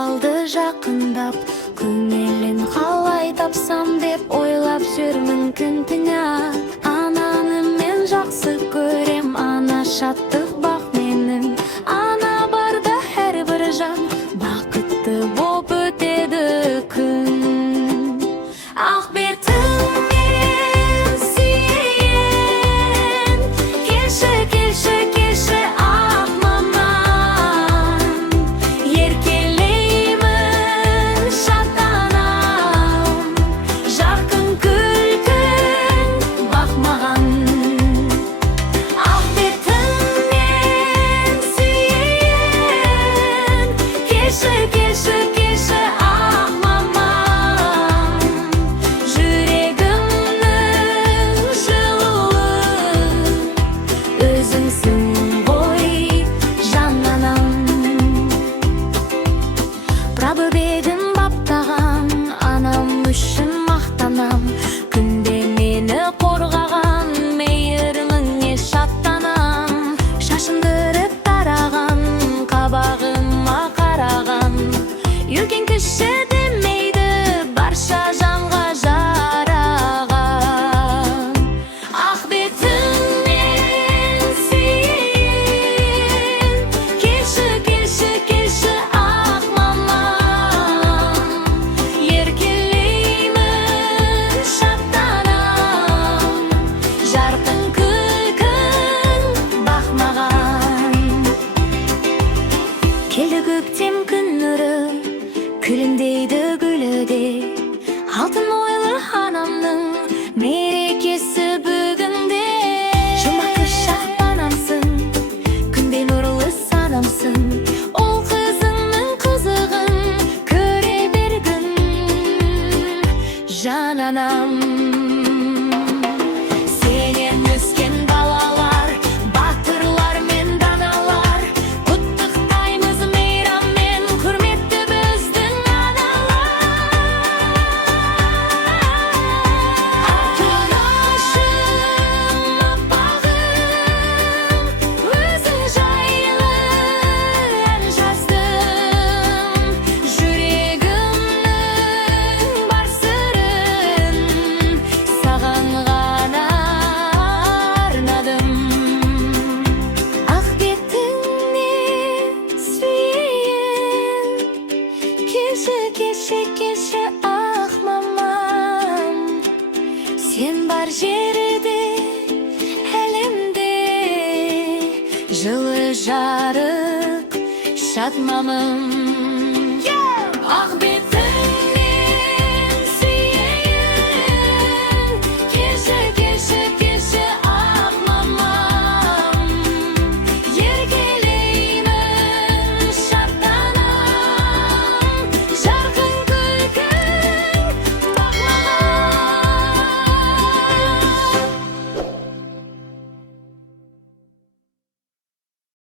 калды жакындап, көңүлүн калай тапсам деп ойлап жүрмүн күн түнө. Ананы мен жакшы көрем, ана шаттык бак менин. Ана барда ар бир жан бакытты болуп өтөдү күн. Ак бетиңден сүйейин, келші, келші, келші ак мамам. Еркелеймін шат анам, жаркын күлкің бак маған. Ак бетиңден сүйейин, келші, келші, келші ак мамам. Жүрегімнің жылуы өзіңсің ғой жан анам. Прабөбегін баптаған анам үшін мақтанам. Күнде мені қорғаған мейіріміңе шаттанам. Шашындырып тараған, қабағыма қараған. Үлкен кіші демейді, барша жанға жараған. Ақ бетіңнен сүйейін, келші, келші, келші ақ мамам. Еркелеймін шат анам, жарқын күлкің бақ маған. Келді көктем күн нұры, күлімдейді гүліде. Алтын ойлы анамның мерекесі бүгінде. Жұмақты шақ анамсың, күнде нұрлы санамсың. Ол қызыңның қызығын көре бергін жан анам. Сенен өскен балалар, батырлар мен даналар, құттықтаймыз мейраммен құрметті біздің аналар. Алтынашым аппағым, өзің жайлы ән жаздым. Жүрегімнің бар сырын саған ғана арнадым. Ақ бетіңнен сүйейін, келші, келші, келші ақ мамам. Сен бар жерде әлемде, жылы жарық шат мамым.